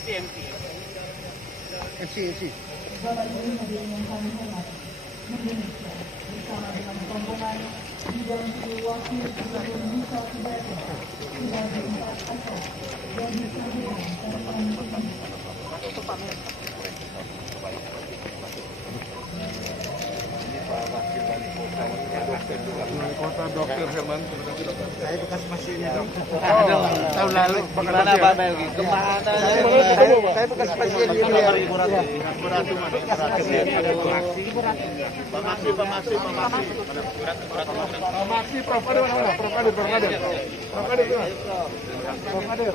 MC. Kota Dokter Herman. Saya bekas pasiennya dokter. Tahun lalu Kemana Pak Melgi? Kemana? Saya bekas pasien ini ya. Pamaksi, Prof. Ada mana? Prof. Kadir.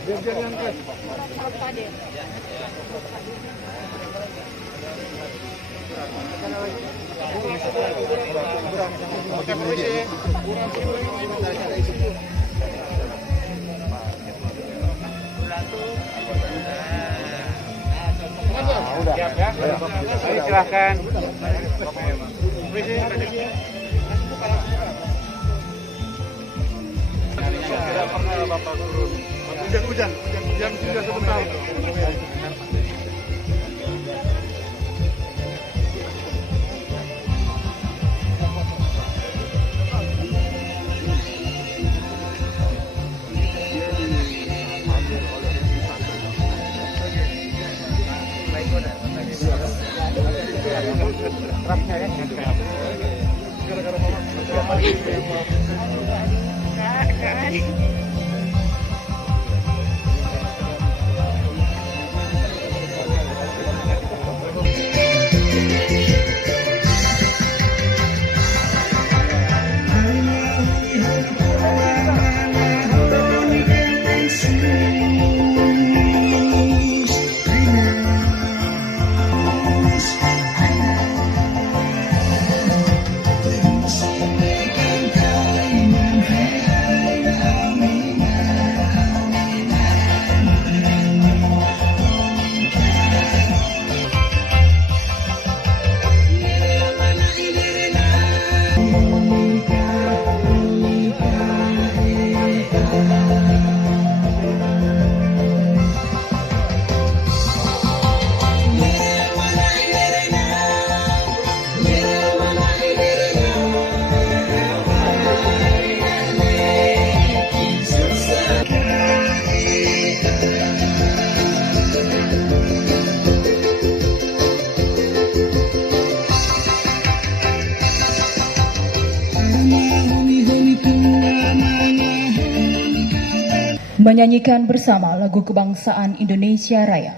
Dirjen yang ke. Udah. Silakan. Tidak pernah Bapak turun. Hujan sudah sebentar. Menyanyikan bersama lagu kebangsaan Indonesia Raya.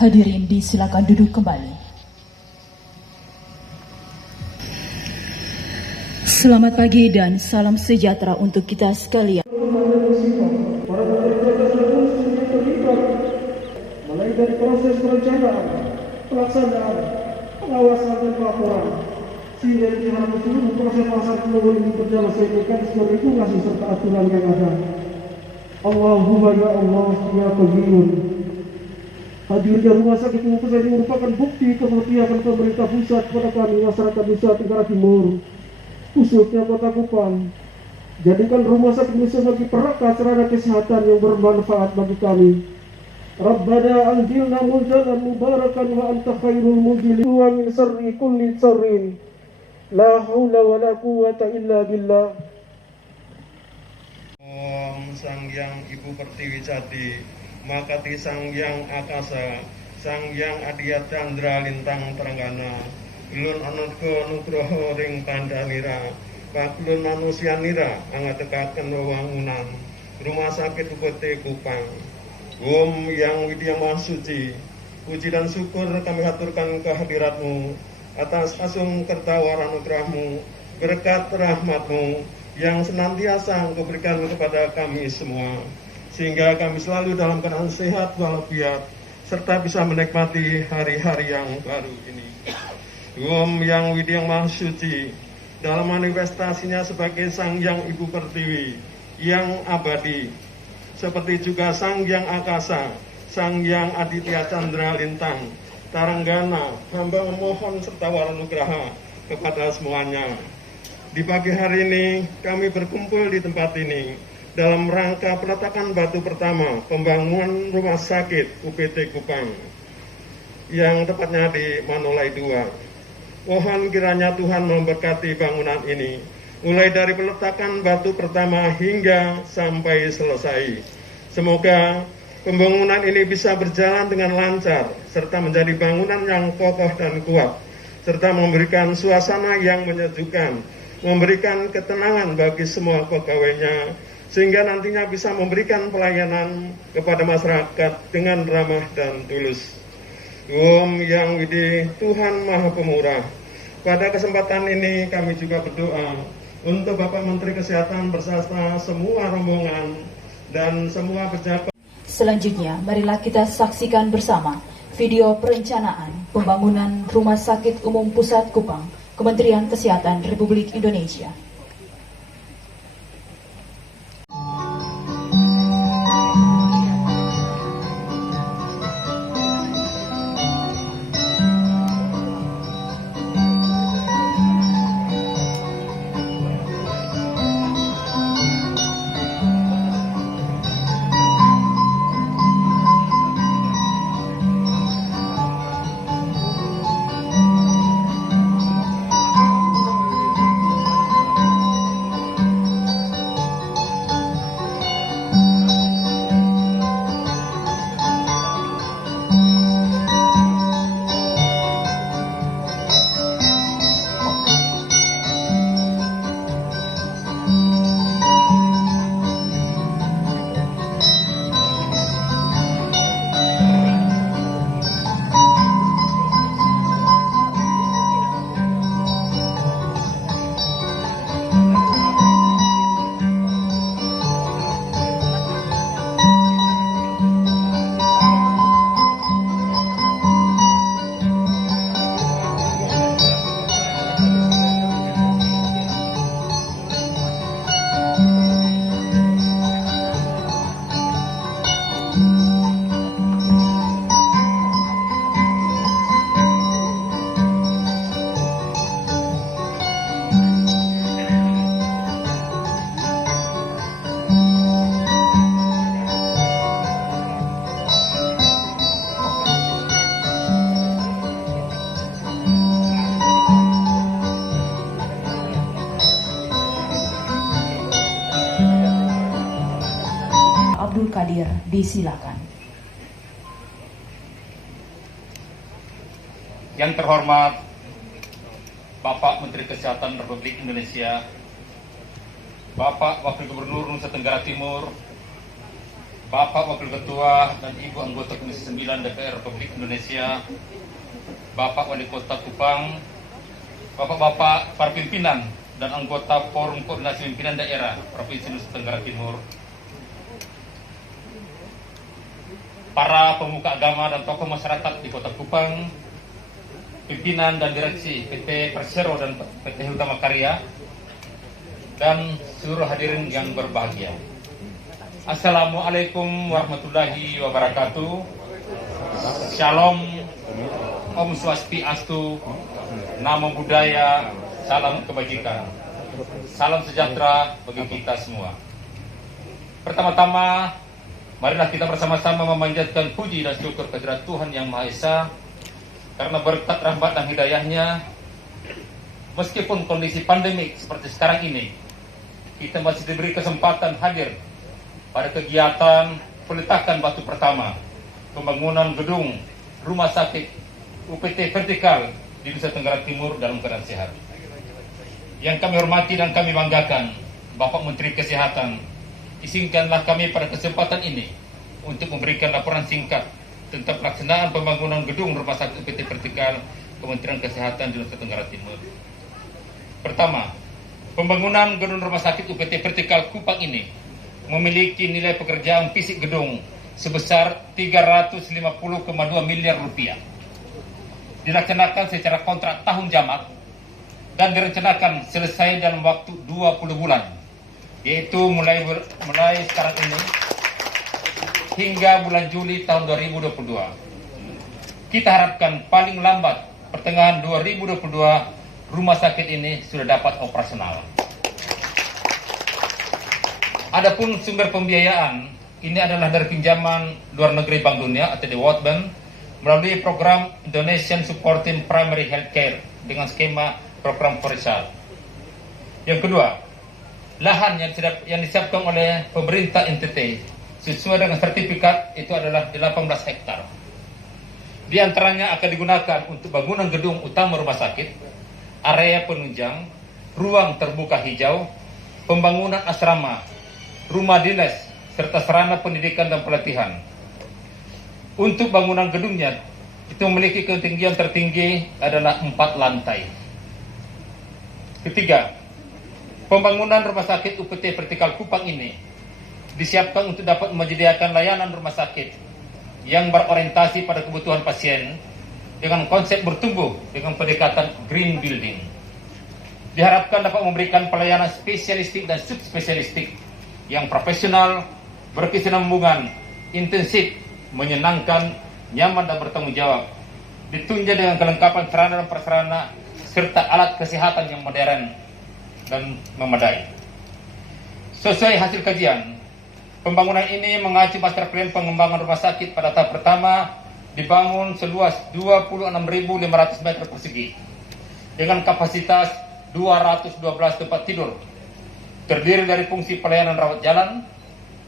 Hadirin disilakan duduk kembali. Selamat pagi dan salam sejahtera untuk kita sekalian. Mulai dari proses perencanaan, pelaksanaan, pengawasan dan pelaporan, sehingga diharapkan seluruh proses pelaksanaan pemilu ini berjalan sesuai mekanisme regulasi serta aturan yang ada. Allahumma ya Allah ya Qayyum. Hadirnya Rumah Sakit Umum Pusat ini merupakan bukti keberpihakan pemerintah pusat kepada kami masyarakat Nusa Tenggara Timur, khususnya Kota Kupang. Jadikan Rumah Sakit ini sebagai perangkat sarana kesehatan yang bermanfaat bagi kami. Rabbana anzilna munzalan mubarakan wa anta khairul munzilin wa min syarri kulli syarrin. La haula wa la quwwata illa billah. Om Sang Hyang Ibu Pertiwi Jati, Makati Sang Hyang Akasa, Sang Hyang Adya Chandra Lintang Teranggana, Ulun Anutko Nugroho Ring Pandanira, Paklun Manusianira, Angatekaken Wewangunan, Rumah Sakit UPT Kupang. Om Yang Widya Maha Suci, puji dan syukur kami haturkan kehadiratmu atas asung kertawar anugerahmu, berkat rahmatmu yang senantiasa Engkau berikan kepada kami semua, sehingga kami selalu dalam keadaan sehat walafiat, serta bisa menikmati hari-hari yang baru ini. Om Yang Widya Maha Suci, dalam manifestasinya sebagai Sang Hyang Ibu Pertiwi yang abadi, seperti juga Sang Hyang Akasa, Sang Hyang Aditya Chandra Lintang Taranggana, hamba memohon serta waranugraha kepada semuanya. Di pagi hari ini kami berkumpul di tempat ini dalam rangka peletakan batu pertama pembangunan Rumah Sakit UPT Kupang, yang tepatnya di Manolai 2. Mohon kiranya Tuhan memberkati bangunan ini, mulai dari peletakan batu pertama hingga sampai selesai. Semoga pembangunan ini bisa berjalan dengan lancar, serta menjadi bangunan yang kokoh dan kuat, serta memberikan suasana yang menyejukkan, memberikan ketenangan bagi semua pegawainya, sehingga nantinya bisa memberikan pelayanan kepada masyarakat dengan ramah dan tulus. Om Yang Widi, Tuhan Maha Pemurah. Pada kesempatan ini kami juga berdoa untuk Bapak Menteri Kesehatan beserta semua rombongan dan semua pejabat. Selanjutnya, marilah kita saksikan bersama video perencanaan pembangunan Rumah Sakit Umum Pusat Kupang, Kementerian Kesehatan Republik Indonesia. Abdul Qadir, disilakan. Yang terhormat Bapak Menteri Kesehatan Republik Indonesia, Bapak Wakil Gubernur Nusa Tenggara Timur, Bapak Wakil Ketua dan Ibu Anggota Komisi 9 DPR Republik Indonesia, Bapak Wali Kota Kupang, Bapak-bapak para pimpinan dan anggota Forum Koordinasi Pimpinan Daerah Provinsi Nusa Tenggara Timur, para pemuka agama dan tokoh masyarakat di Kota Kupang, pimpinan dan direksi PT Persero dan PT Utama Karya, dan seluruh hadirin yang berbahagia. Assalamualaikum warahmatullahi wabarakatuh. Shalom, Om Swastiastu, Namo Buddhaya, salam kebajikan, salam sejahtera bagi kita semua. Pertama-tama, marilah kita bersama-sama memanjatkan puji dan syukur kehadirat Tuhan Yang Maha Esa, karena berkat rahmat dan hidayahnya, meskipun kondisi pandemik seperti sekarang ini, kita masih diberi kesempatan hadir pada kegiatan peletakan batu pertama pembangunan gedung rumah sakit UPT vertikal di Nusa Tenggara Timur dalam keadaan sehat. Yang kami hormati dan kami banggakan, Bapak Menteri Kesehatan, izinkanlah kami pada kesempatan ini untuk memberikan laporan singkat tentang pelaksanaan pembangunan gedung rumah sakit UPT vertikal Kementerian Kesehatan di Nusa Tenggara Timur. Pertama, pembangunan gedung rumah sakit UPT vertikal Kupang ini memiliki nilai pekerjaan fisik gedung sebesar 350,2 miliar rupiah. Dilaksanakan secara kontrak tahun jamak dan direncanakan selesai dalam waktu 20 bulan, yaitu mulai sekarang ini hingga bulan Juli tahun 2022. Kita harapkan paling lambat pertengahan 2022 rumah sakit ini sudah dapat operasional. Adapun sumber pembiayaan ini adalah dari pinjaman luar negeri Bank Dunia atau the World Bank melalui program Donation Supporting Primary Healthcare dengan skema program Foresal. Yang kedua, lahan yang disiapkan oleh pemerintah NTT sesuai dengan sertifikat itu adalah 18 hektar. Di antaranya akan digunakan untuk bangunan gedung utama rumah sakit, area penunjang, ruang terbuka hijau, pembangunan asrama, rumah dinas, serta sarana pendidikan dan pelatihan. Untuk bangunan gedungnya itu memiliki ketinggian tertinggi adalah 4 lantai. Ketiga, pembangunan rumah sakit UPT vertikal Kupang ini disiapkan untuk dapat menyediakan layanan rumah sakit yang berorientasi pada kebutuhan pasien dengan konsep bertumbuh dengan pendekatan green building. Diharapkan dapat memberikan pelayanan spesialistik dan subspesialistik yang profesional, berkesinambungan, intensif, menyenangkan, nyaman dan bertanggung jawab. Ditunjang dengan kelengkapan sarana dan prasarana serta alat kesehatan yang modern dan memadai. Sesuai hasil kajian, pembangunan ini mengacu master plan pengembangan rumah sakit pada tahap pertama dibangun seluas 26.500 meter persegi dengan kapasitas 212 tempat tidur, terdiri dari fungsi pelayanan rawat jalan,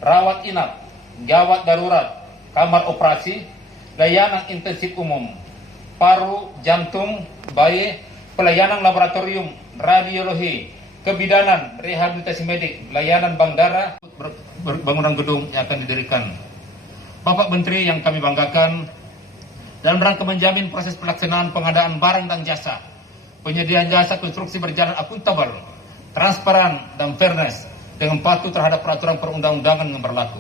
rawat inap, gawat darurat, kamar operasi, layanan intensif umum, paru, jantung, bayi, pelayanan laboratorium, radiologi, kebidanan, rehabilitasi medik, layanan bank darah, bangunan gedung yang akan didirikan. Bapak Menteri yang kami banggakan, dalam rangka menjamin proses pelaksanaan pengadaan barang dan jasa, penyediaan jasa konstruksi berjalan akuntabel, transparan, dan fairness dengan patuh terhadap peraturan perundang-undangan yang berlaku.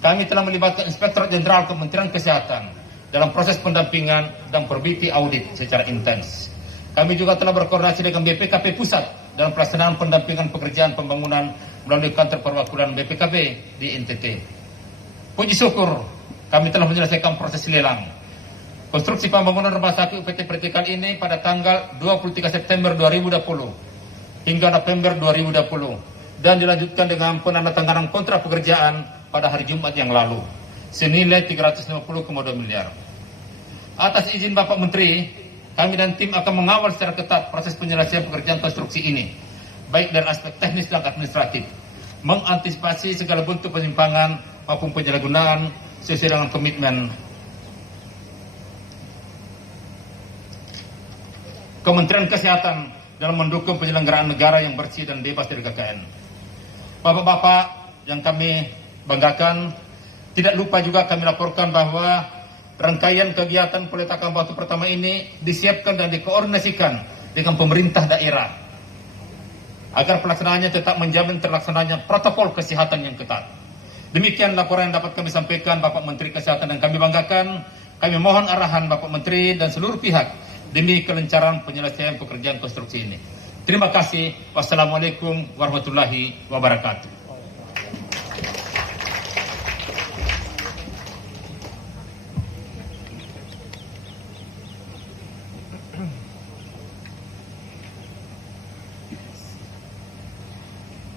Kami telah melibatkan Inspektorat Jenderal Kementerian Kesehatan dalam proses pendampingan dan perbaiki audit secara intens. Kami juga telah berkoordinasi dengan BPKP Pusat dalam pelaksanaan pendampingan pekerjaan pembangunan melalui kantor perwakilan BPKP di NTT. Puji syukur, kami telah menyelesaikan proses lelang konstruksi pembangunan rumah sakit UPT vertikal ini pada tanggal 23 September 2020 hingga November 2020 dan dilanjutkan dengan penandatanganan kontrak pekerjaan pada hari Jumat yang lalu senilai 350,2 miliar. Atas izin Bapak Menteri, kami dan tim akan mengawal secara ketat proses penyelesaian pekerjaan konstruksi ini, baik dari aspek teknis dan administratif, mengantisipasi segala bentuk penyimpangan maupun penyalahgunaan sesuai dengan komitmen Kementerian Kesehatan dalam mendukung penyelenggaraan negara yang bersih dan bebas dari KKN. Bapak-bapak yang kami banggakan, tidak lupa juga kami laporkan bahwa rangkaian kegiatan peletakan batu pertama ini disiapkan dan dikoordinasikan dengan pemerintah daerah agar pelaksanaannya tetap menjamin terlaksananya protokol kesehatan yang ketat. Demikian laporan yang dapat kami sampaikan Bapak Menteri Kesehatan dan kami banggakan. Kami mohon arahan Bapak Menteri dan seluruh pihak demi kelancaran penyelesaian pekerjaan konstruksi ini. Terima kasih. Wassalamualaikum warahmatullahi wabarakatuh.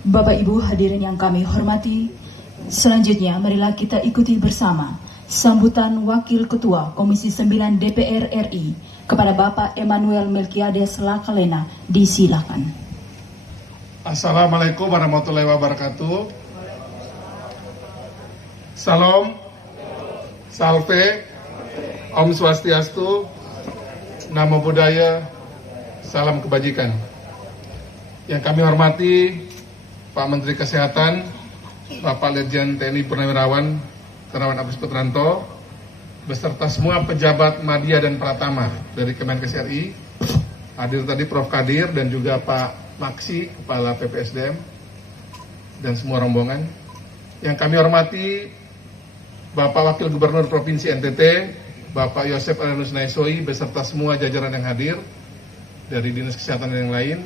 Bapak Ibu hadirin yang kami hormati, selanjutnya marilah kita ikuti bersama sambutan Wakil Ketua Komisi 9 DPR RI kepada Bapak Emmanuel Melkiades Lakalena. Disilakan. Assalamualaikum warahmatullahi wabarakatuh. Salam, salve, Om Swastiastu, Namo Buddhaya, salam kebajikan. Yang kami hormati Pak Menteri Kesehatan, Bapak Letjen TNI Purnawirawan Terawan Agus Putranto, beserta semua pejabat Madya dan Pratama dari Kemenkes RI, hadir tadi Prof. Kadir dan juga Pak Maksi, Kepala PPSDM, dan semua rombongan. Yang kami hormati Bapak Wakil Gubernur Provinsi NTT, Bapak Yosef Alanus Naisoi, beserta semua jajaran yang hadir dari Dinas Kesehatan dan yang lain,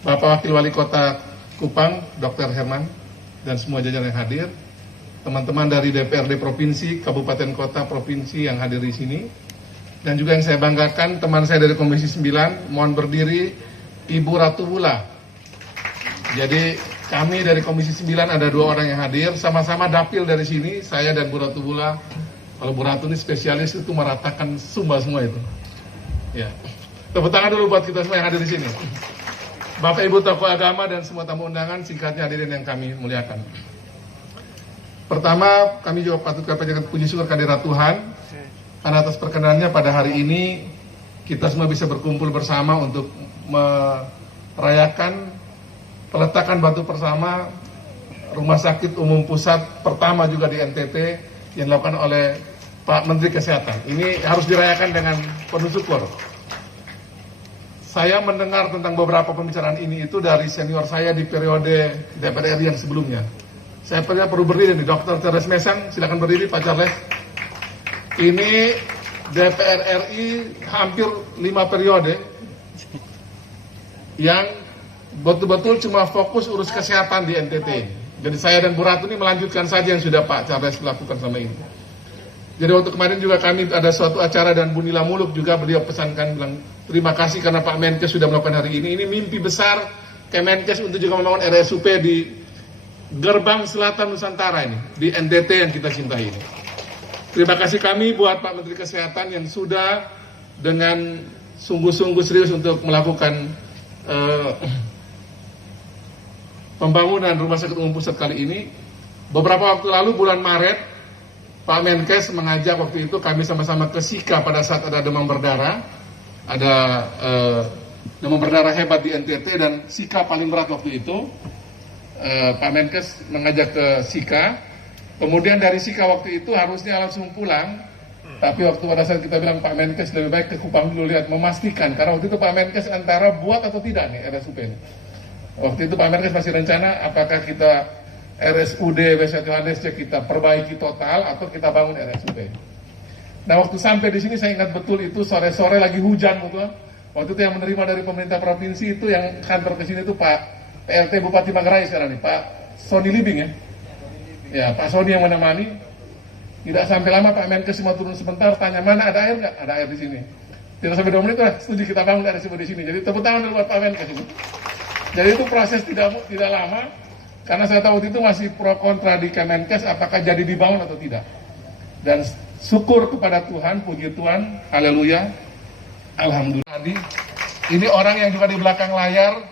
Bapak Wakil Wali Kota Kupang, Dr. Herman, dan semua jajaran yang hadir, teman-teman dari DPRD Provinsi, Kabupaten Kota, Provinsi yang hadir di sini, dan juga yang saya banggakan, teman saya dari Komisi 9, mohon berdiri, Ibu Ratu Bula. Jadi kami dari Komisi 9 ada 2 orang yang hadir, sama-sama dapil dari sini, saya dan Bu Ratu Bula. Kalau Bu Ratu ini spesialis itu meratakan Sumba semua itu. Ya, tepuk tangan dulu buat kita semua yang hadir di sini. Bapak Ibu tokoh agama dan semua tamu undangan, singkatnya hadirin yang kami muliakan. Pertama, kami juga patut panjatkan puji syukur kehadirat Tuhan karena atas perkenanannya pada hari ini kita semua bisa berkumpul bersama untuk merayakan peletakan batu bersama Rumah Sakit Umum Pusat pertama juga di NTT yang dilakukan oleh Pak Menteri Kesehatan. Ini harus dirayakan dengan penuh syukur. Saya mendengar tentang beberapa pembicaraan ini itu dari senior saya di periode DPR RI yang sebelumnya. Saya perlu berdiri nih, Dr. Charles Mesang, silakan berdiri Pak Charles. Ini DPR RI hampir 5 periode yang betul-betul cuma fokus urus kesehatan di NTT. Jadi saya dan Bu Ratu ini melanjutkan saja yang sudah Pak Charles lakukan sama ini. Jadi waktu kemarin juga kami ada suatu acara dan Bu Nila Muluk juga beliau pesankan bilang terima kasih karena Pak Menkes sudah melakukan hari ini. Ini mimpi besar Kemenkes untuk juga membangun RSUP di gerbang selatan Nusantara ini, di NTT yang kita cintai ini. Terima kasih kami buat Pak Menteri Kesehatan yang sudah dengan sungguh-sungguh serius untuk melakukan pembangunan Rumah Sakit Umum Pusat kali ini. Beberapa waktu lalu bulan Maret Pak Menkes mengajak waktu itu kami sama-sama ke Sika pada saat ada demam berdarah. Ada demam berdarah hebat di NTT dan Sika paling berat waktu itu. Pak Menkes mengajak ke Sika. Kemudian dari Sika waktu itu harusnya langsung pulang. Tapi waktu pada saat kita bilang Pak Menkes lebih baik ke Kupang dulu lihat memastikan. Karena waktu itu Pak Menkes antara buat atau tidak nih RSUP ini. Waktu itu Pak Menkes masih rencana apakah kita RSUD Wisat Johannes kita perbaiki total atau kita bangun RSUP. Nah waktu sampai di sini saya ingat betul itu sore-sore lagi hujan betul. Waktu itu yang menerima dari pemerintah provinsi itu yang kantor ke sini itu Pak PLT Bupati Manggarai sekarang nih, Pak Sony Libing ya. Ya Pak Sony yang menemani. Tidak sampai lama Pak Menkes cuma turun sebentar tanya mana ada air nggak? Ada air di sini. Tidak sampai 2 menit lah setuju kita bangun RSUP di sini. Jadi tepuk tangan dulu buat Pak Menkes itu. Jadi itu proses tidak lama. Karena saya tahu itu masih pro kontra di Kemenkes apakah jadi dibangun atau tidak. Dan syukur kepada Tuhan, puji Tuhan, haleluya, alhamdulillah. Ini orang yang juga di belakang layar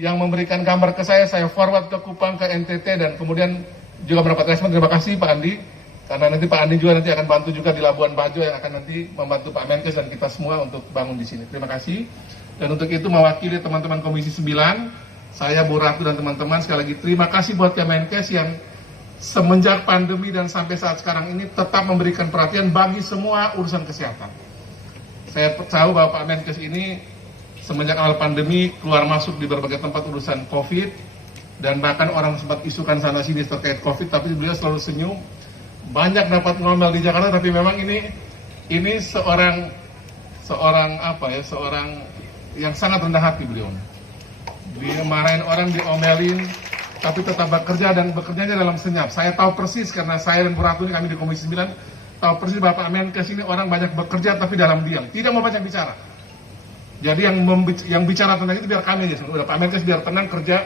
yang memberikan gambar ke saya forward ke Kupang, ke NTT dan kemudian juga mendapat respon. Terima kasih Pak Andi, karena nanti Pak Andi juga nanti akan bantu juga di Labuan Bajo yang akan nanti membantu Pak Menkes dan kita semua untuk bangun di sini. Terima kasih. Dan untuk itu mewakili teman-teman Komisi 9, saya, Bu Ratu dan teman-teman sekali lagi terima kasih buat Kemenkes yang semenjak pandemi dan sampai saat sekarang ini tetap memberikan perhatian bagi semua urusan kesehatan. Saya tahu bahwa Pak Menkes ini semenjak awal pandemi keluar masuk di berbagai tempat urusan COVID dan bahkan orang sempat isukan sana sini terkait COVID, tapi beliau selalu senyum. Banyak dapat ngomel di Jakarta, tapi memang ini seorang seorang yang sangat rendah hati beliau. Dia marahin orang, diomelin, tapi tetap bekerja dan bekerjanya dalam senyap. Saya tahu persis karena saya dan Bu Ratu ini kami di Komisi 9 tahu persis Bapak Menkes ini orang banyak bekerja tapi dalam diam, tidak mau banyak bicara. Jadi yang bicara tentang itu biar kami aja, udah Pak Menkes biar tenang kerja.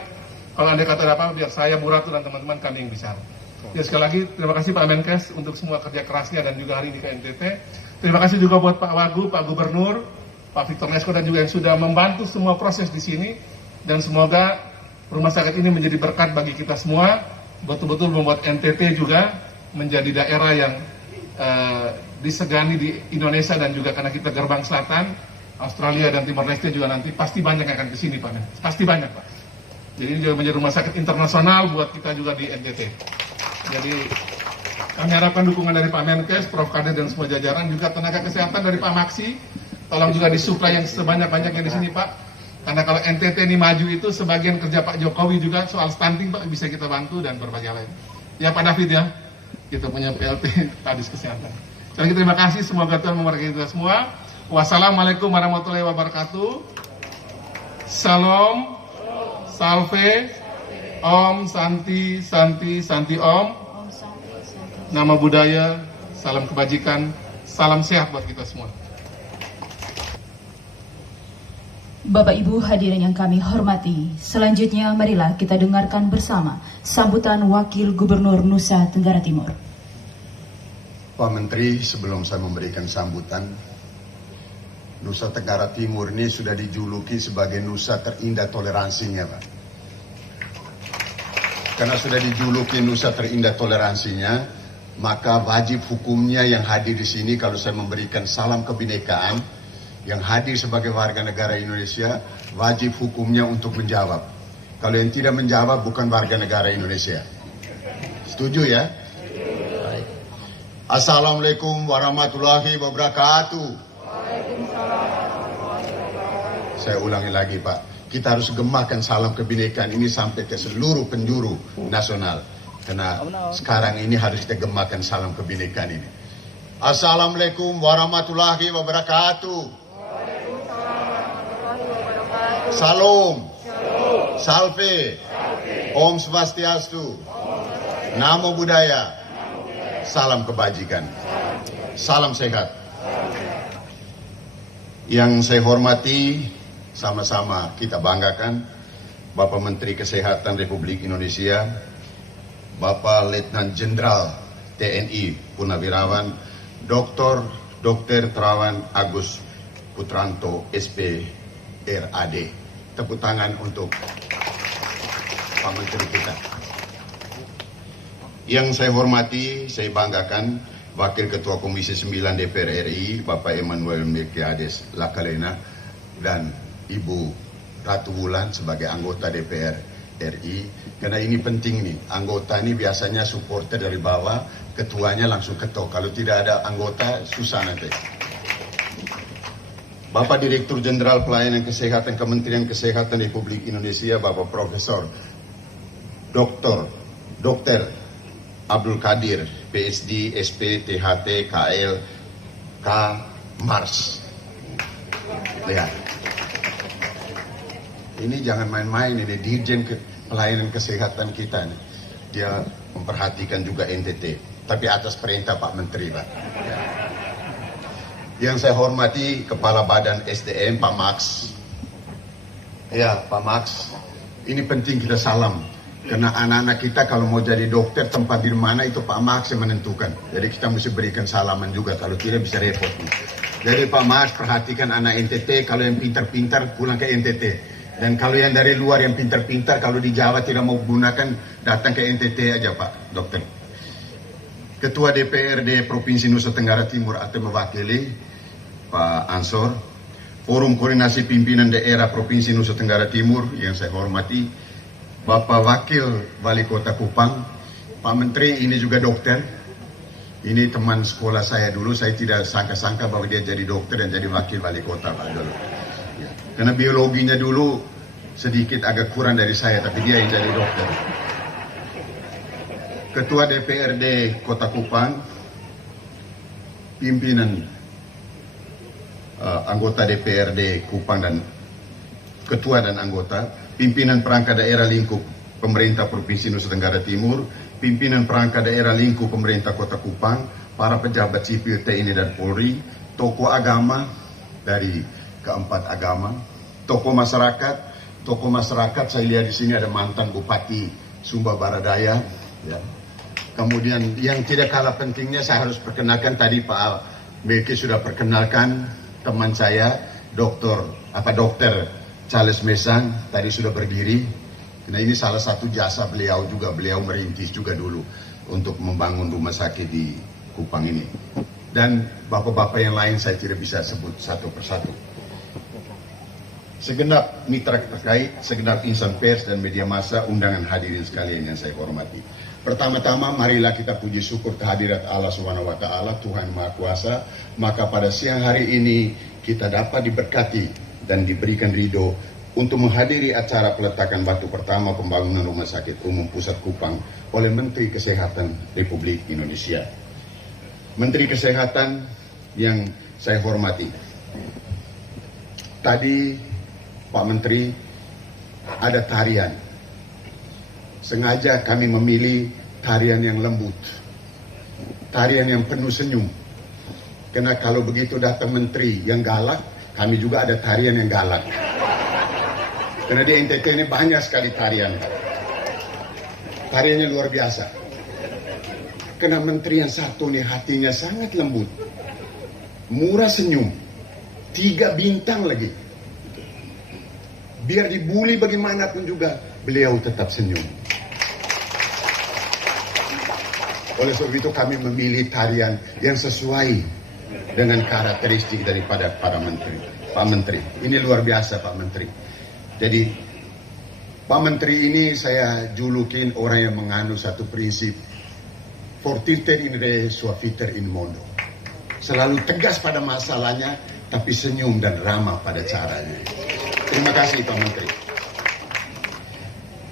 Kalau Anda kata apa, biar saya, Bu Ratu dan teman-teman kami yang bicara. Ya sekali lagi terima kasih Pak Menkes untuk semua kerja kerasnya dan juga hari ini ke NTT. Terima kasih juga buat Pak Wagub, Pak Gubernur, Pak Victor Nesko dan juga yang sudah membantu semua proses di sini. Dan semoga rumah sakit ini menjadi berkat bagi kita semua, betul-betul membuat NTT juga menjadi daerah yang disegani di Indonesia dan juga karena kita gerbang selatan, Australia dan Timor Leste juga nanti pasti banyak yang akan ke sini Pak. Pasti banyak Pak. Jadi ini juga menjadi rumah sakit internasional buat kita juga di NTT. Jadi kami harapkan dukungan dari Pak Menkes, Prof. Kadir dan semua jajaran, juga tenaga kesehatan dari Pak Maksi. Tolong juga disuplai yang sebanyak-banyaknya di sini Pak. Karena kalau NTT ini maju itu sebagian kerja Pak Jokowi juga soal stunting Pak bisa kita bantu dan berbagai lain. Ya Pak David ya, kita punya PLT Kadis Kesehatan. Jadi terima kasih, semoga Tuhan memberkati kita semua. Wassalamualaikum warahmatullahi wabarakatuh. Salam, salve, Om, Santi, Santi, Santi Om. Nama budaya, salam kebajikan, salam sehat buat kita semua. Bapak Ibu hadirin yang kami hormati, selanjutnya marilah kita dengarkan bersama sambutan Wakil Gubernur Nusa Tenggara Timur. Pak Menteri, sebelum saya memberikan sambutan, Nusa Tenggara Timur ini sudah dijuluki sebagai Nusa terindah toleransinya, Pak. Karena sudah dijuluki Nusa terindah toleransinya, maka wajib hukumnya yang hadir di sini kalau saya memberikan salam kebinekaan, yang hadir sebagai warga negara Indonesia, wajib hukumnya untuk menjawab. Kalau yang tidak menjawab bukan warga negara Indonesia. Setuju ya? Assalamualaikum warahmatullahi wabarakatuh. Saya ulangi lagi Pak, kita harus gemakan salam kebinekaan ini sampai ke seluruh penjuru nasional. Karena sekarang ini harus kita gemakan salam kebinekaan ini. Assalamualaikum warahmatullahi wabarakatuh. Salam, salve, Om Swastiastu, Namo Buddhaya, salam kebajikan, salam sehat. Yang saya hormati, sama-sama kita banggakan, Bapak Menteri Kesehatan Republik Indonesia, Bapak Letnan Jenderal TNI Purnawirawan, Dr. Terawan Agus Putranto SP RAD. Tepuk tangan untuk Pak Menteri kita. Yang saya hormati, saya banggakan Wakil Ketua Komisi 9 DPR RI, Bapak Emmanuel Melkiades Lakalena, dan Ibu Ratu Wulan sebagai anggota DPR RI. Karena ini penting nih, anggota ini biasanya supporter dari bawah, ketuanya langsung ketok. Kalau tidak ada anggota, susah nanti. Bapak Direktur Jenderal Pelayanan Kesehatan Kementerian Kesehatan Republik Indonesia, Bapak Profesor Dr. Abdul Qadir, PhD, SP, THT, KL, K, Mars. Lihat. Ini jangan main-main, ini Dirjen Pelayanan Kesehatan kita. Dia memperhatikan juga NTT, tapi atas perintah Pak Menteri, Pak. Ya. Yang saya hormati Kepala Badan SDM Pak Max. Ya Pak Max, ini penting kita salam. Karena anak-anak kita kalau mau jadi dokter tempat di mana itu Pak Max yang menentukan. Jadi kita mesti berikan salaman juga, kalau tidak bisa repot. Jadi Pak Max perhatikan anak NTT, kalau yang pintar-pintar pulang ke NTT. Dan kalau yang dari luar yang pintar-pintar, kalau di Jawa tidak mau gunakan, datang ke NTT aja Pak Dokter. Ketua DPRD Provinsi Nusa Tenggara Timur atau mewakili Pak Ansor, Forum Koordinasi Pimpinan Daerah Provinsi Nusa Tenggara Timur yang saya hormati, Bapak Wakil Wali Kota Kupang, Pak Menteri ini juga dokter, ini teman sekolah saya dulu, saya tidak sangka-sangka bahwa dia jadi dokter dan jadi Wakil Wali Kota Pak dulu. Ya. Karena biologinya dulu sedikit agak kurang dari saya, tapi dia yang jadi dokter. Ketua DPRD Kota Kupang, pimpinan anggota DPRD Kupang dan ketua dan anggota, pimpinan perangkat daerah lingkup pemerintah Provinsi Nusa Tenggara Timur, pimpinan perangkat daerah lingkup pemerintah Kota Kupang, para pejabat sipil TNI dan Polri, tokoh agama dari keempat agama, tokoh masyarakat saya lihat di sini ada mantan Bupati Sumba Barat Daya, ya. Kemudian yang tidak kalah pentingnya saya harus perkenalkan, tadi Pak Melki sudah perkenalkan teman saya, Dokter Charles Mesang tadi sudah berdiri. Nah, ini salah satu jasa beliau juga, beliau merintis juga dulu untuk membangun rumah sakit di Kupang ini. Dan bapak-bapak yang lain saya tidak bisa sebut satu persatu. Segenap mitra terkait, segenap insan pers dan media massa, undangan hadirin sekalian yang saya hormati. Pertama-tama marilah kita puji syukur kehadirat Allah Subhanahu wa taala, Tuhan Maha Kuasa, maka pada siang hari ini kita dapat diberkati dan diberikan ridho untuk menghadiri acara peletakan batu pertama pembangunan Rumah Sakit Umum Pusat Kupang oleh Menteri Kesehatan Republik Indonesia. Menteri Kesehatan yang saya hormati, tadi Pak Menteri ada tarian. Sengaja kami memilih tarian yang lembut, tarian yang penuh senyum. Karena kalau begitu datang menteri yang galak, kami juga ada tarian yang galak. Karena di NTT ini banyak sekali tarian. Tariannya luar biasa. Karena menteri yang satu nih hatinya sangat lembut, murah senyum, 3 bintang lagi. Biar dibully bagaimanapun juga, beliau tetap senyum. Oleh sebab itu kami memilih tarian yang sesuai dengan karakteristik daripada para menteri. Pak Menteri, ini luar biasa Pak Menteri. Jadi Pak Menteri ini saya julukin orang yang mengandung satu prinsip, fortiter in re, suaviter in modo. Selalu tegas pada masalahnya, tapi senyum dan ramah pada caranya. Terima kasih Pak Menteri.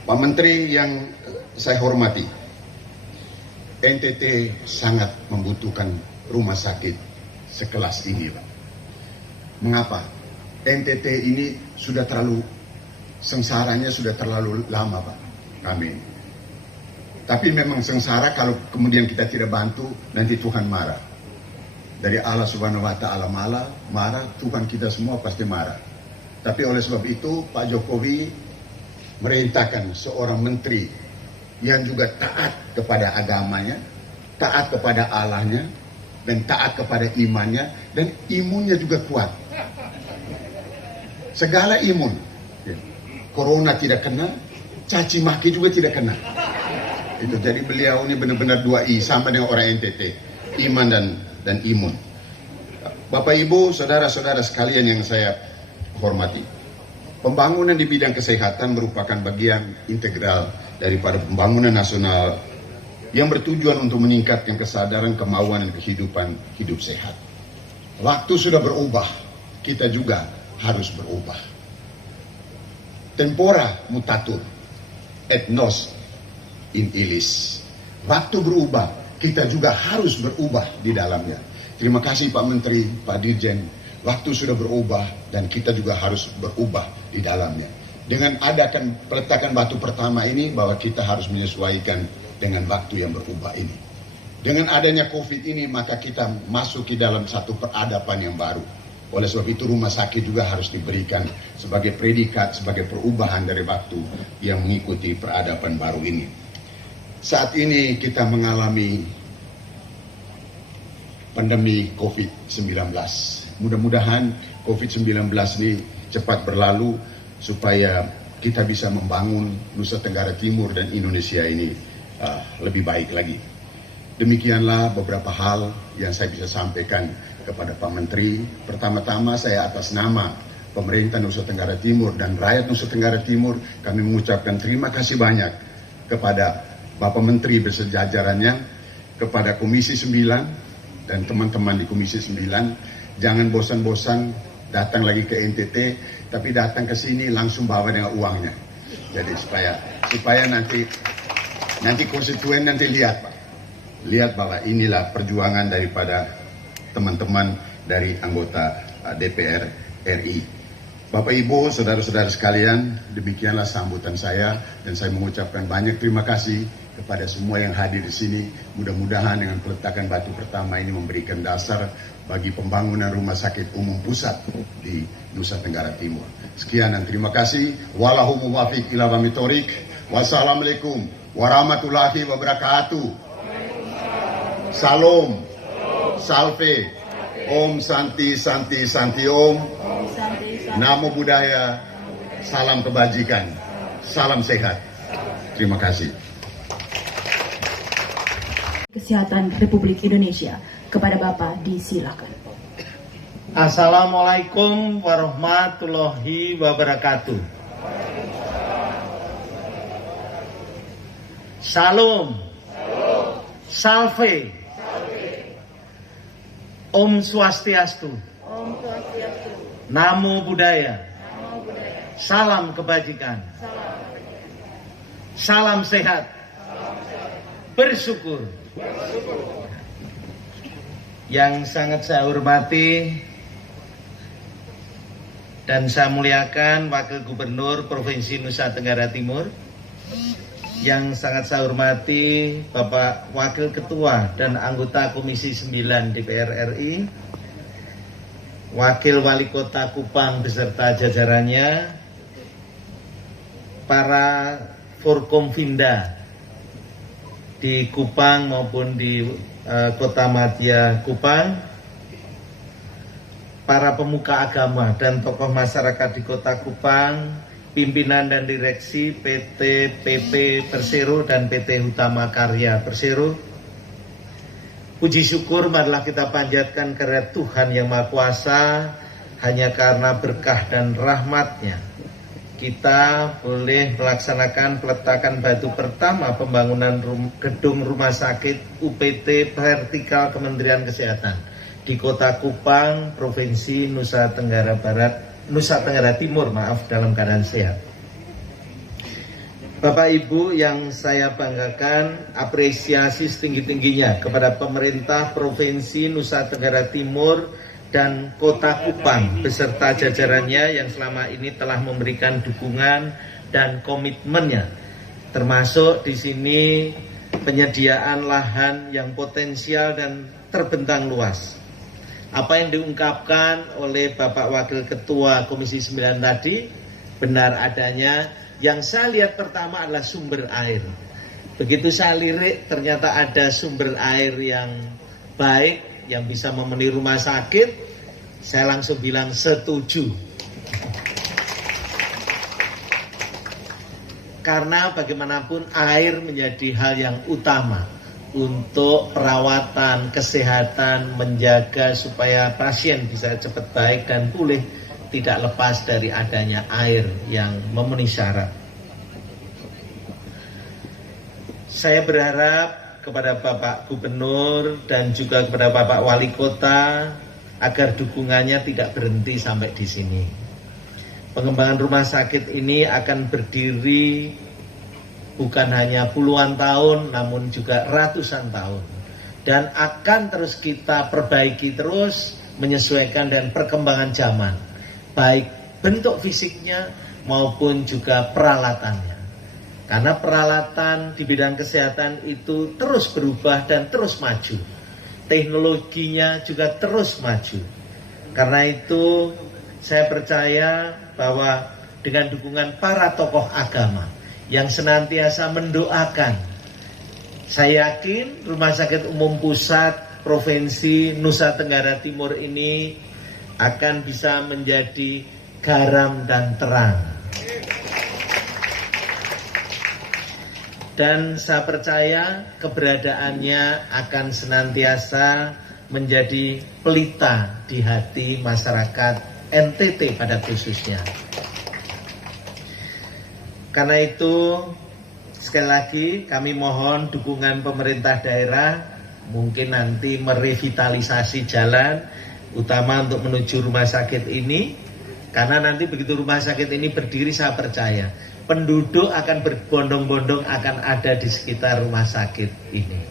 Pak Menteri yang saya hormati, NTT sangat membutuhkan rumah sakit sekelas ini, Pak. Mengapa? NTT ini sudah terlalu, sengsaranya sudah terlalu lama, Pak, kami. Tapi memang sengsara kalau kemudian kita tidak bantu, nanti Tuhan marah. Dari Allah Subhanahu wa taala marah, Tuhan kita semua pasti marah. Tapi oleh sebab itu Pak Jokowi merintahkan seorang menteri yang juga taat kepada agamanya, taat kepada Allahnya, dan taat kepada imannya, dan imunnya juga kuat. Segala imun. Corona tidak kena, caci maki juga tidak kena. Itu jadi beliau ini benar-benar 2I, sama dengan orang NTT, iman dan imun. Bapak Ibu, saudara-saudara sekalian yang saya hormati, pembangunan di bidang kesehatan merupakan bagian integral daripada pembangunan nasional yang bertujuan untuk meningkatkan kesadaran, kemauan, dan kehidupan hidup sehat. Waktu sudah berubah, kita juga harus berubah. Tempora mutatur, et nos in illis. Waktu berubah, kita juga harus berubah di dalamnya. Terima kasih Pak Menteri, Pak Dirjen. Waktu sudah berubah dan kita juga harus berubah di dalamnya. Dengan adakan peletakan batu pertama ini, bahwa kita harus menyesuaikan dengan waktu yang berubah ini. Dengan adanya COVID ini, maka kita masuk ke dalam satu peradaban yang baru. Oleh sebab itu rumah sakit juga harus diberikan sebagai predikat, sebagai perubahan dari waktu yang mengikuti peradaban baru ini. Saat ini kita mengalami pandemi COVID-19. Mudah-mudahan COVID-19 ini cepat berlalu, supaya kita bisa membangun Nusa Tenggara Timur dan Indonesia ini lebih baik lagi. Demikianlah beberapa hal yang saya bisa sampaikan kepada Pak Menteri. Pertama-tama saya atas nama pemerintah Nusa Tenggara Timur dan rakyat Nusa Tenggara Timur, kami mengucapkan terima kasih banyak kepada Bapak Menteri bersejajarannya, kepada Komisi 9 dan teman-teman di Komisi 9. Jangan bosan-bosan datang lagi ke NTT, tapi datang ke sini langsung bawa dengan uangnya. Jadi supaya nanti konstituen nanti lihat, Pak. Lihat bahwa inilah perjuangan daripada teman-teman dari anggota DPR RI. Bapak Ibu, saudara-saudara sekalian, demikianlah sambutan saya dan saya mengucapkan banyak terima kasih kepada semua yang hadir di sini. Mudah-mudahan dengan peletakan batu pertama ini memberikan dasar bagi pembangunan rumah sakit umum pusat di Nusa Tenggara Timur. Sekian dan terima kasih. Wallahu muwaffiq ila aqwamit thoriq. Wassalamualaikum warahmatullahi wabarakatuh. Salam. Salve. Om Santi Santi Santi Om. Namo Buddhaya. Salam kebajikan. Salam sehat. Terima kasih. Kesehatan Republik Indonesia. Kepada Bapak disilakan. Assalamualaikum warahmatullahi wabarakatuh. Salam. Salve. Om Swastiastu. Namo Buddhaya. Salam kebajikan. Salam sehat. Bersyukur. Yang sangat saya hormati dan saya muliakan Wakil Gubernur Provinsi Nusa Tenggara Timur, yang sangat saya hormati Bapak Wakil Ketua dan anggota Komisi 9 DPR RI, Wakil Wali Kota Kupang beserta jajarannya, para Forkompinda di Kupang maupun di Kota Madya Kupang, para pemuka agama dan tokoh masyarakat di Kota Kupang, pimpinan dan direksi PT PP Persero dan PT Utama Karya Persero. Puji syukur marilah kita panjatkan kehadirat Tuhan Yang Maha Kuasa. Hanya karena berkah dan rahmat-Nya kita boleh melaksanakan peletakan batu pertama pembangunan gedung rumah sakit UPT vertikal Kementerian Kesehatan di Kota Kupang, Provinsi Nusa Tenggara Timur, dalam keadaan sehat. Bapak Ibu yang saya banggakan, apresiasi setinggi-tingginya kepada pemerintah Provinsi Nusa Tenggara Timur dan Kota Kupang beserta jajarannya yang selama ini telah memberikan dukungan dan komitmennya, termasuk di sini penyediaan lahan yang potensial dan terbentang luas. Apa yang diungkapkan oleh Bapak Wakil Ketua Komisi 9 tadi benar adanya. Yang saya lihat pertama adalah sumber air. Begitu saya lirik ternyata ada sumber air yang baik yang bisa memenuhi rumah sakit, saya langsung bilang setuju. Karena bagaimanapun air menjadi hal yang utama untuk perawatan, kesehatan, menjaga supaya pasien bisa cepat baik dan pulih, tidak lepas dari adanya air yang memenuhi syarat. Saya berharap kepada Bapak Gubernur dan juga kepada Bapak Wali Kota agar dukungannya tidak berhenti sampai di sini. Pengembangan rumah sakit ini akan berdiri bukan hanya puluhan tahun namun juga ratusan tahun, dan akan terus kita perbaiki terus menyesuaikan dengan perkembangan zaman, baik bentuk fisiknya maupun juga peralatannya. Karena peralatan di bidang kesehatan itu terus berubah dan terus maju. Teknologinya juga terus maju. Karena itu saya percaya bahwa dengan dukungan para tokoh agama yang senantiasa mendoakan, saya yakin Rumah Sakit Umum Pusat Provinsi Nusa Tenggara Timur ini akan bisa menjadi garam dan terang. Dan saya percaya keberadaannya akan senantiasa menjadi pelita di hati masyarakat NTT pada khususnya. Karena itu sekali lagi kami mohon dukungan pemerintah daerah, mungkin nanti merevitalisasi jalan utama untuk menuju rumah sakit ini. Karena nanti begitu rumah sakit ini berdiri, saya percaya penduduk akan berbondong-bondong akan ada di sekitar rumah sakit ini.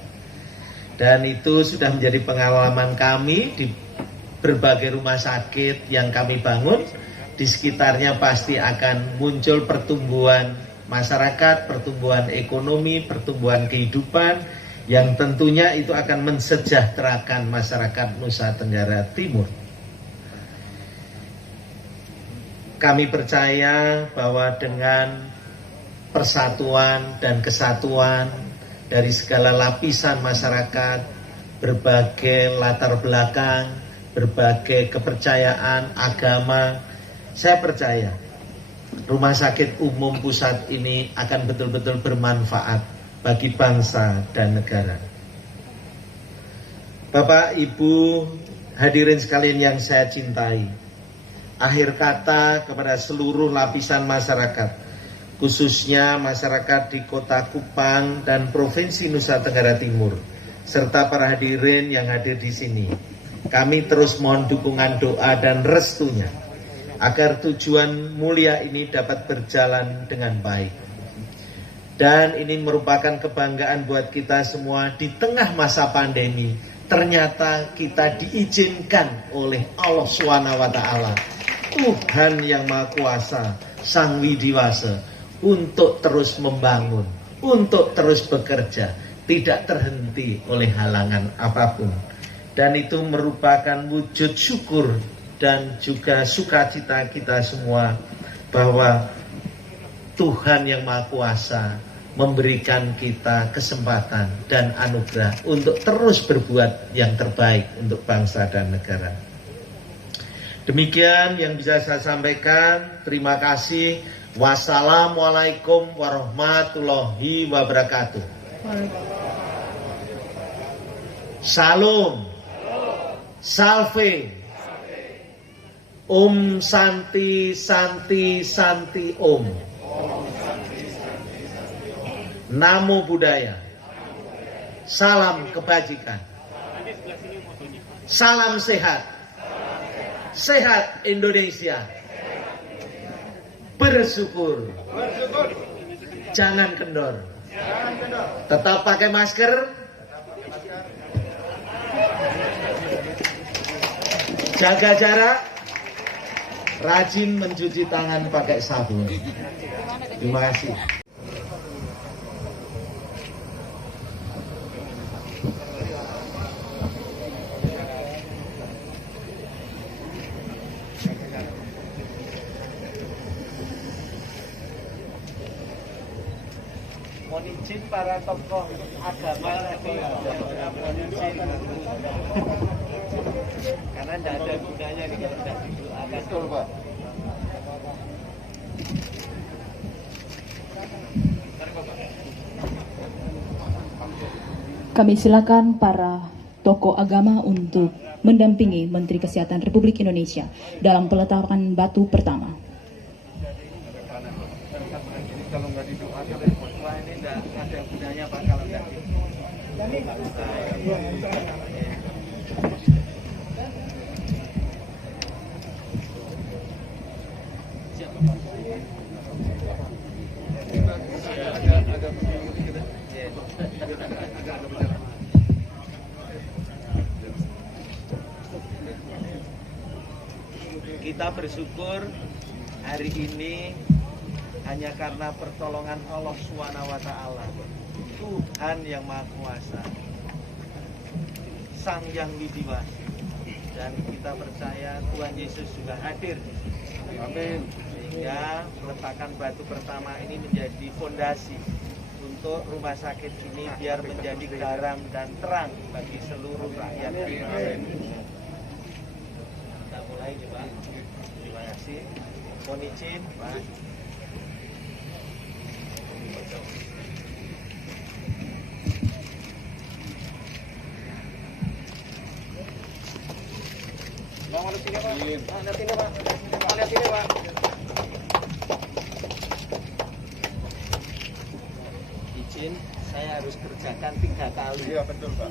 Dan itu sudah menjadi pengalaman kami di berbagai rumah sakit yang kami bangun. Di sekitarnya pasti akan muncul pertumbuhan masyarakat, pertumbuhan ekonomi, pertumbuhan kehidupan yang tentunya itu akan mensejahterakan masyarakat Nusa Tenggara Timur. Kami percaya bahwa dengan persatuan dan kesatuan dari segala lapisan masyarakat, berbagai latar belakang, berbagai kepercayaan, agama, saya percaya Rumah Sakit Umum Pusat ini akan betul-betul bermanfaat bagi bangsa dan negara. Bapak, Ibu, hadirin sekalian yang saya cintai, akhir kata kepada seluruh lapisan masyarakat, khususnya masyarakat di Kota Kupang dan Provinsi Nusa Tenggara Timur, serta para hadirin yang hadir di sini. Kami terus mohon dukungan doa dan restunya agar tujuan mulia ini dapat berjalan dengan baik. Dan ini merupakan kebanggaan buat kita semua di tengah masa pandemi. Ternyata kita diizinkan oleh Allah SWT, Tuhan yang Maha Kuasa, Sang Widiwasa, untuk terus membangun, untuk terus bekerja, tidak terhenti oleh halangan apapun. Dan itu merupakan wujud syukur dan juga sukacita kita semua bahwa Tuhan yang Maha Kuasa memberikan kita kesempatan dan anugerah untuk terus berbuat yang terbaik untuk bangsa dan negara. Demikian yang bisa saya sampaikan. Terima kasih. Wassalamualaikum warahmatullahi wabarakatuh. Salam. Salve. Om Santi Santi Santi Om. Namo Buddhaya. Salam kebajikan. Salam sehat. Sehat Indonesia. Bersyukur. Jangan kendor. Tetap pakai masker. Jaga jarak. Rajin mencuci tangan pakai sabun. Terima kasih. Mohon izin para tokoh agama tadi, mohon izin karena tidak ada gunanya kalau sudah didoakan. Betul, Pak. Kami silakan para tokoh agama untuk mendampingi Menteri Kesehatan Republik Indonesia dalam peletakan batu pertama. Kalau nggak didoakan, ini tidak ada gunanya Pak kalau nggak kita bersyukur hari ini hanya karena pertolongan Allah SWT, Tuhan yang Maha Kuasa, Sang Yang Widiwasa, dan kita percaya Tuhan Yesus juga hadir. Amin. Sehingga peletakan batu pertama ini menjadi fondasi untuk rumah sakit ini biar menjadi garam dan terang bagi seluruh rakyat. Amin. Kita mulai coba. Terima kasih. Mohon izin, Pak. Izin, saya harus kerjakan 3 kali. Iya betul Pak.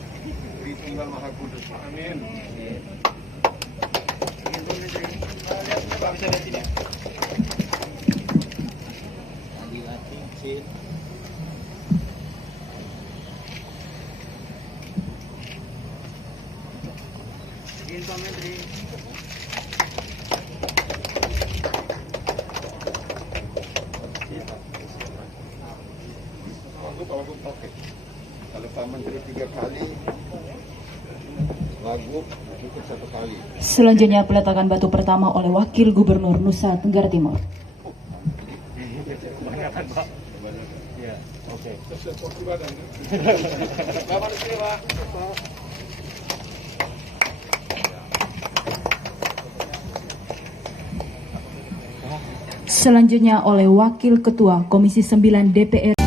Di Tunggal Maha Kudus. Amin. Pak bisa lihat sini. Lagi-lagi izin. Izin Pak Menteri. Oke. Kalau Pak Menteri 3 kali, Wagub cukup 1 kali. Selanjutnya peletakan batu pertama oleh Wakil Gubernur Nusa Tenggara Timur. Selanjutnya oleh Wakil Ketua Komisi 9 DPR